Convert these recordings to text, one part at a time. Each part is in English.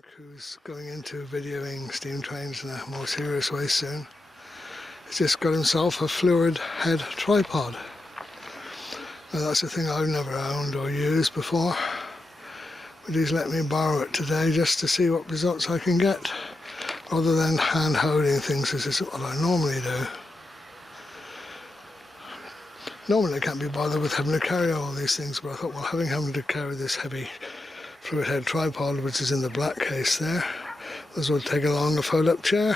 Mark, who's going into videoing steam trains in a more serious way soon, has just got himself a fluid head tripod. Now that's a thing I've never owned or used before, but he's let me borrow it today just to see what results I can get, rather than hand holding things as is what I normally do. Normally I can't be bothered with having to carry all these things, but I thought, well, having to carry this heavy fluid head tripod, which is in the black case there, as well take along a fold-up chair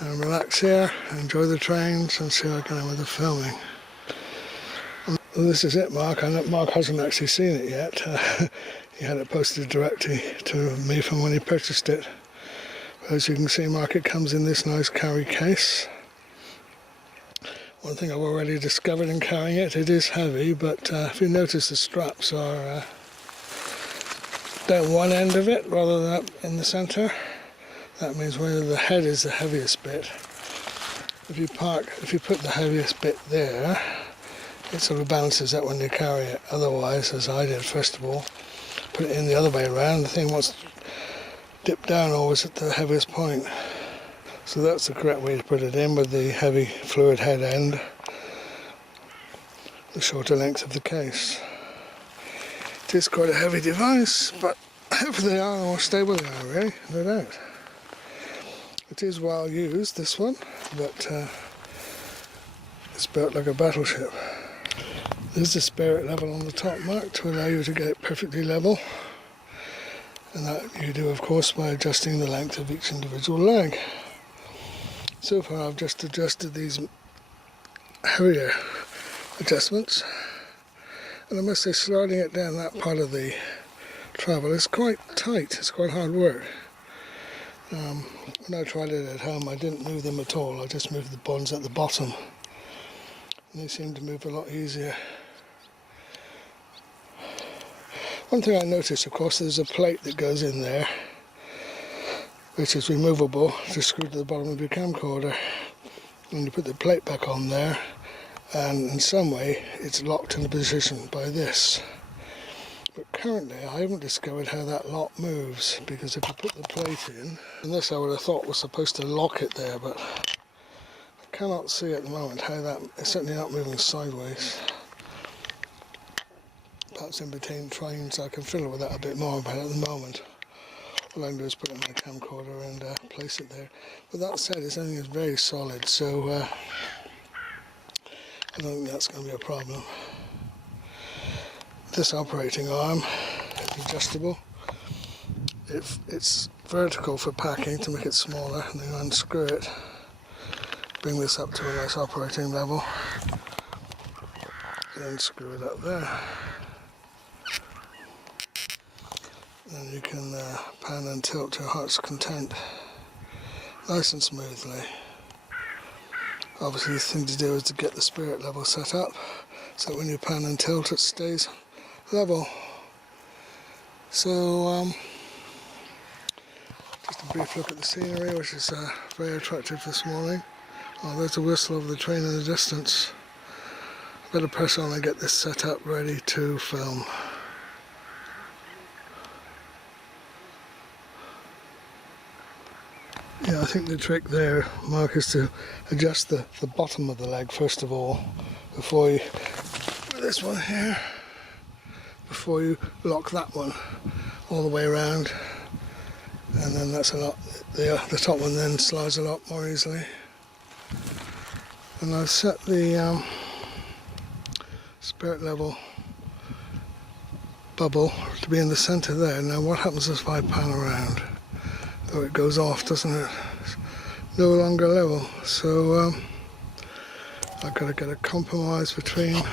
and relax here, enjoy the trains and see how I get on with the filming. Well, this is it, Mark. I know Mark hasn't actually seen it yet. He had it posted directly to me from when he purchased it. But as you can see, Mark, it comes in this nice carry case. One thing I've already discovered in carrying it, it is heavy, but if you notice the straps are down one end of it rather than up in the centre. That means when the head is the heaviest bit. If you put the heaviest bit there, it sort of balances out when you carry it. Otherwise, as I did first of all, put it in the other way around, the thing wants to dip down always at the heaviest point. So that's the correct way to put it in, with the heavy fluid head end, the shorter length of the case. It is quite a heavy device, but however they are, the more stable they are, really, no doubt. It is well used, this one, but it's built like a battleship. There's the spirit level on the top, Mark, to allow you to get it perfectly level. And that you do, of course, by adjusting the length of each individual leg. So far I've just adjusted these heavier adjustments, and I must say sliding it down that part of the travel is quite tight. It's quite hard work. When I tried it at home, I didn't move them at all. I just moved the bonds at the bottom, and they seem to move a lot easier. One thing I noticed, of course, there's a plate that goes in there which is removable, just screwed to the bottom of your camcorder, and you put the plate back on there, and in some way it's locked into position by this. But currently I haven't discovered how that lock moves, because if you put the plate in, and this I would have thought was supposed to lock it there, but I cannot see at the moment how that, it's certainly not moving sideways. Perhaps in between trains I can fiddle with that a bit more, but at the moment all I can do is put it in my camcorder and place it there. But that said, this thing is very solid, so I don't think that's going to be a problem. This operating arm is adjustable. It's vertical for packing to make it smaller, and then unscrew it, bring this up to a nice operating level, and then screw it up there. And you can pan and tilt to your heart's content, nice and smoothly. Obviously the thing to do is to get the spirit level set up, so that when you pan and tilt it stays level. So just a brief look at the scenery, which is very attractive this morning. Oh, there's a whistle of the train in the distance. I better press on and get this set up ready to film. Yeah, I think the trick there, Mark, is to adjust the bottom of the leg first of all, before you, this one here, before you lock that one all the way around, and then that's a lot, the top one then slides a lot more easily. And I've set the spirit level bubble to be in the centre there. Now what happens if I pan around? Oh, it goes off, doesn't it? It's no longer level, so I've got to get a compromise between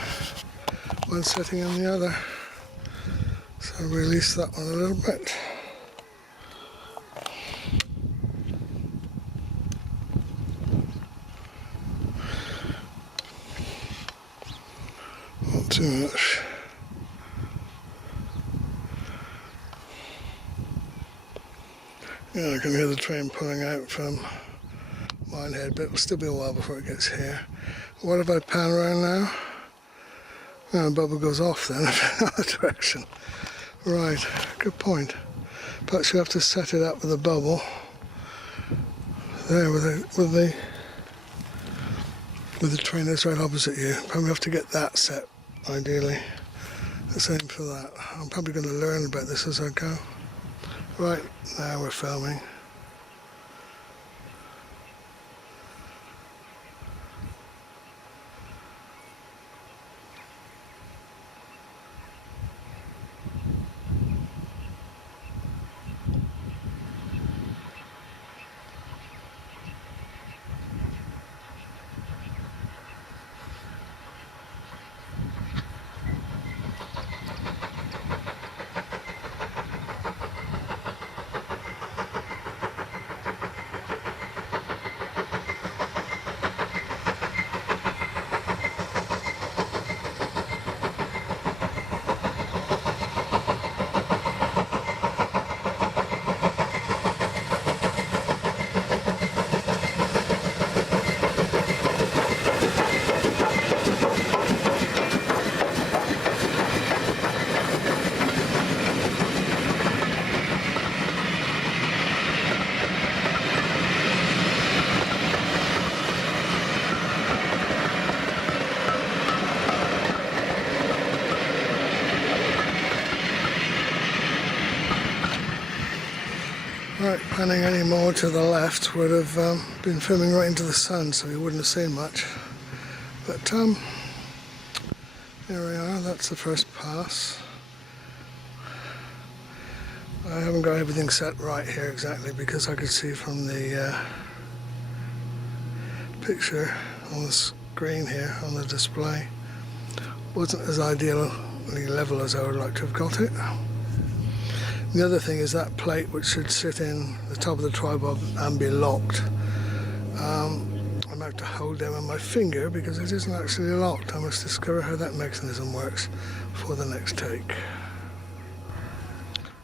one setting and the other. So I'll release that one a little bit. Not too much. Yeah, I can hear the train pulling out from Minehead, but it'll still be a while before it gets here. What if I pan around now? Oh, the bubble goes off then, in the other direction. Right, good point. Perhaps you have to set it up with a bubble there with the trainers right opposite you. Probably have to get that set ideally. The same for that. I'm probably going to learn about this as I go. Right, now we're filming. Right, panning any more to the left would have been filming right into the sun, so you wouldn't have seen much. But here we are, that's the first pass. I haven't got everything set right here exactly because I could see from the picture on the screen here on the display. Wasn't as ideally level as I would like to have got it. The other thing is that plate, which should sit in the top of the tripod and be locked. I'm about to hold down on my finger because it isn't actually locked. I must discover how that mechanism works for the next take.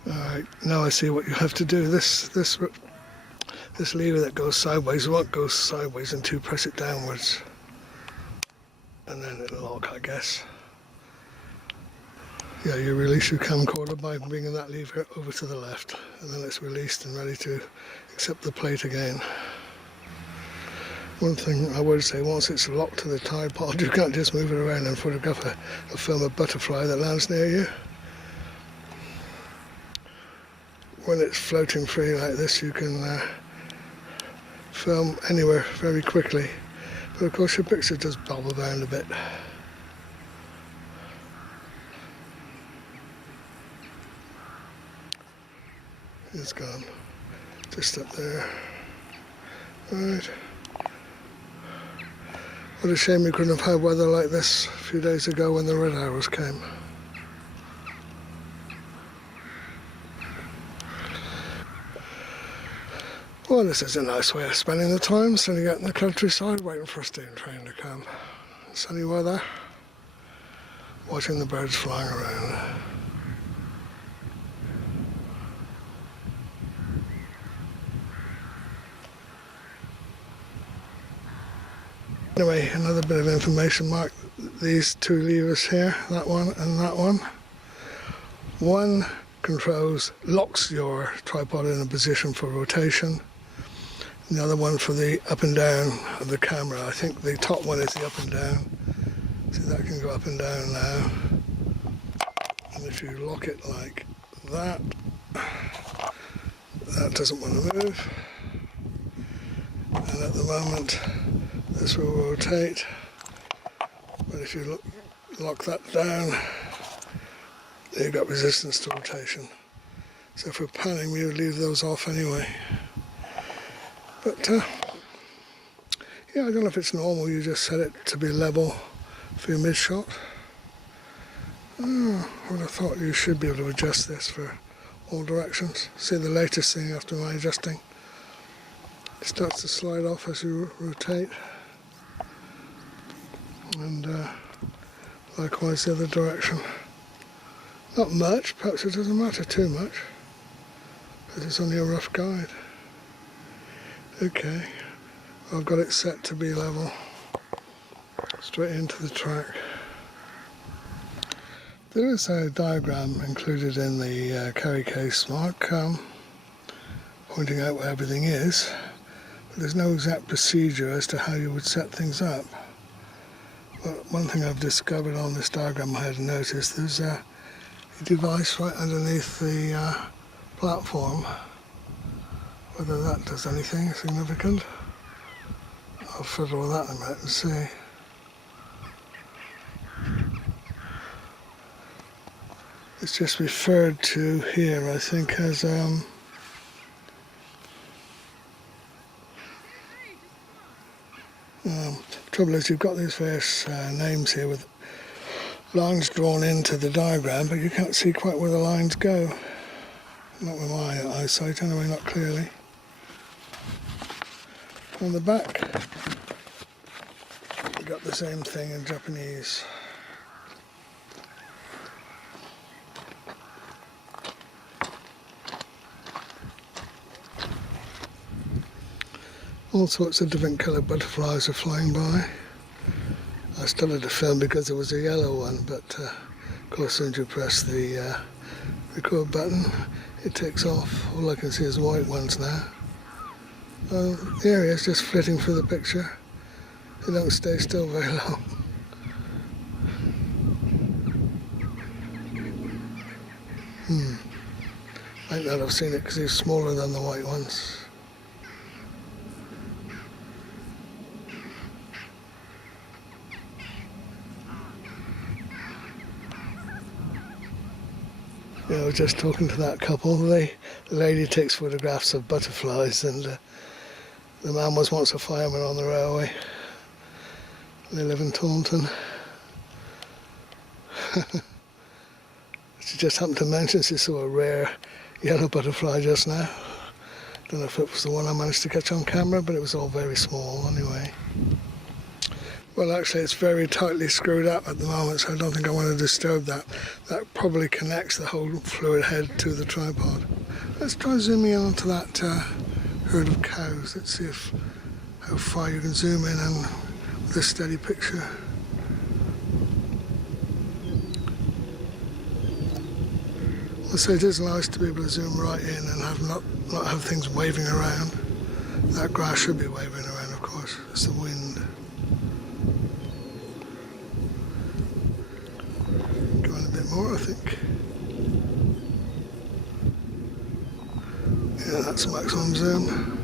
Alright, now I see what you have to do. This lever that goes sideways won't go sideways until you press it downwards. And then it'll lock, I guess. Yeah, you release your camcorder by bringing that lever over to the left, and then it's released and ready to accept the plate again. One thing I would say, once it's locked to the tripod, you can't just move it around and photograph a film of butterfly that lands near you. When it's floating free like this, you can film anywhere very quickly, but of course your picture does bob around a bit. It's gone. Just up there. Right. What a shame we couldn't have had weather like this a few days ago when the red arrows came. Well, this is a nice way of spending the time, sitting out in the countryside waiting for a steam train to come. Sunny weather, watching the birds flying around. Anyway, another bit of information, mark these two levers here, that one and that one. One locks your tripod in a position for rotation, and the other one for the up and down of the camera. I think the top one is the up and down, so that can go up and down now. And if you lock it like that, that doesn't want to move. And at the moment, this will rotate, but if you lock that down, you've got resistance to rotation. So for panning, we would leave those off anyway. But yeah, I don't know if it's normal, you just set it to be level for your mid-shot. I would have thought you should be able to adjust this for all directions. See, the latest thing after my adjusting, it starts to slide off as you rotate. And likewise the other direction. Not much, perhaps it doesn't matter too much, because it's only a rough guide. Okay, I've got it set to be level, straight into the track. There is a diagram included in the carry case, Mark. pointing out where everything is, but there's no exact procedure as to how you would set things up. But one thing I've discovered on this diagram I hadn't noticed, there's a device right underneath the platform. Whether that does anything significant, I'll fiddle with that in a minute and see. It's just referred to here, I think, as trouble is you've got these various names here with lines drawn into the diagram, but you can't see quite where the lines go. Not with my eyesight, anyway, not clearly. On the back, we got the same thing in Japanese. All sorts of different coloured butterflies are flying by. I still had to film because there was a yellow one, but of course as soon as you press the record button it takes off. All I can see is white ones now. The area is just flitting through the picture. They don't stay still very long. Might not have seen it because he's smaller than the white ones. Yeah, I was just talking to that couple. The lady takes photographs of butterflies, and the man was once a fireman on the railway. They live in Taunton. She just happened to mention she saw a rare yellow butterfly just now. Don't know if it was the one I managed to catch on camera, but it was all very small anyway. Well, actually it's very tightly screwed up at the moment, so I don't think I want to disturb that. That probably connects the whole fluid head to the tripod. Let's try zooming in onto that herd of cows. Let's see how far you can zoom in and with a steady picture. So it is nice to be able to zoom right in and not have things waving around. That grass should be waving around, of course. It's the wind. Go on a bit more, I think. Yeah, that's maximum zoom.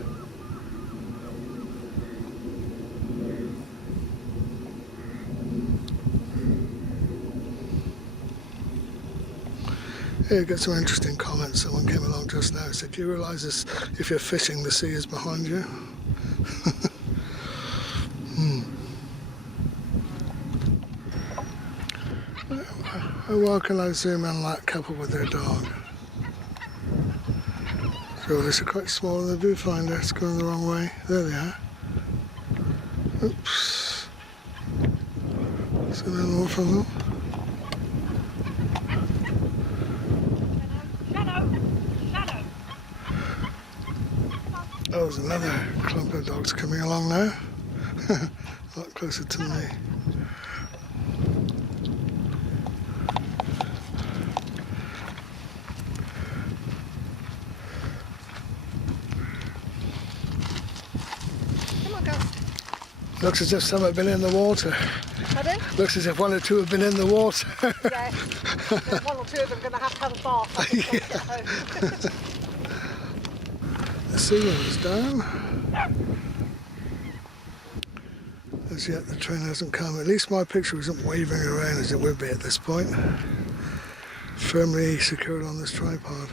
Here, got some interesting comments. Someone came along just now and said, do you realise this, if you're fishing, the sea is behind you? How well can I zoom in on that couple with their dog? So this is quite small in the viewfinder, it's going the wrong way. There they are. Oops. Zoom in more from them. Oh, there's another clump of dogs coming along now. A lot closer to me. Come on, girls. Looks as if some have been in the water. Pardon? Looks as if one or two have been in the water. Yeah. One or two of them are going to have a bath after they get home. The ceiling's down. As yet the train hasn't come. At least my picture isn't waving around as it would be at this point. Firmly secured on this tripod.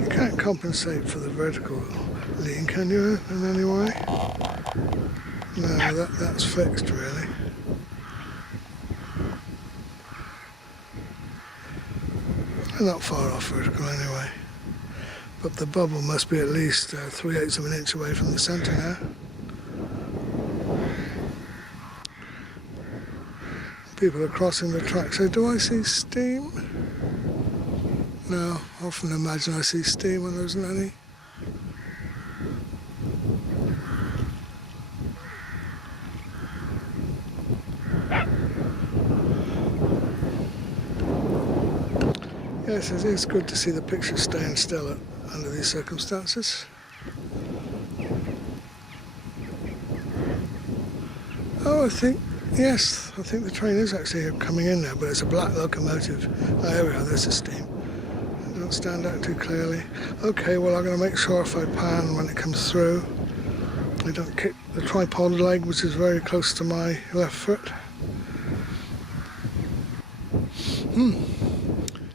You can't compensate for the vertical lean, can you, in any way? No, that's fixed really. They're not far off vertical anyway. But the bubble must be at least 3/8 of an inch away from the centre now. People are crossing the track. So do I see steam? No, I often imagine I see steam when there isn't any. Yes, it is good to see the picture staying still under these circumstances. Oh, I think the train is actually coming in now, but it's a black locomotive. Oh, here we are, there's the steam. It doesn't stand out too clearly. Okay, well, I'm going to make sure if I pan when it comes through, I don't kick the tripod leg, which is very close to my left foot.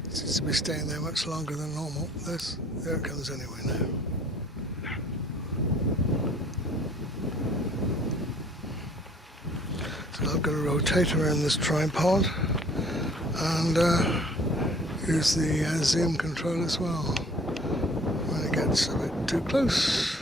It seems to be staying there much longer than normal. There it comes anyway now. So I've got to rotate around this tripod and use the zoom control as well when it gets a bit too close.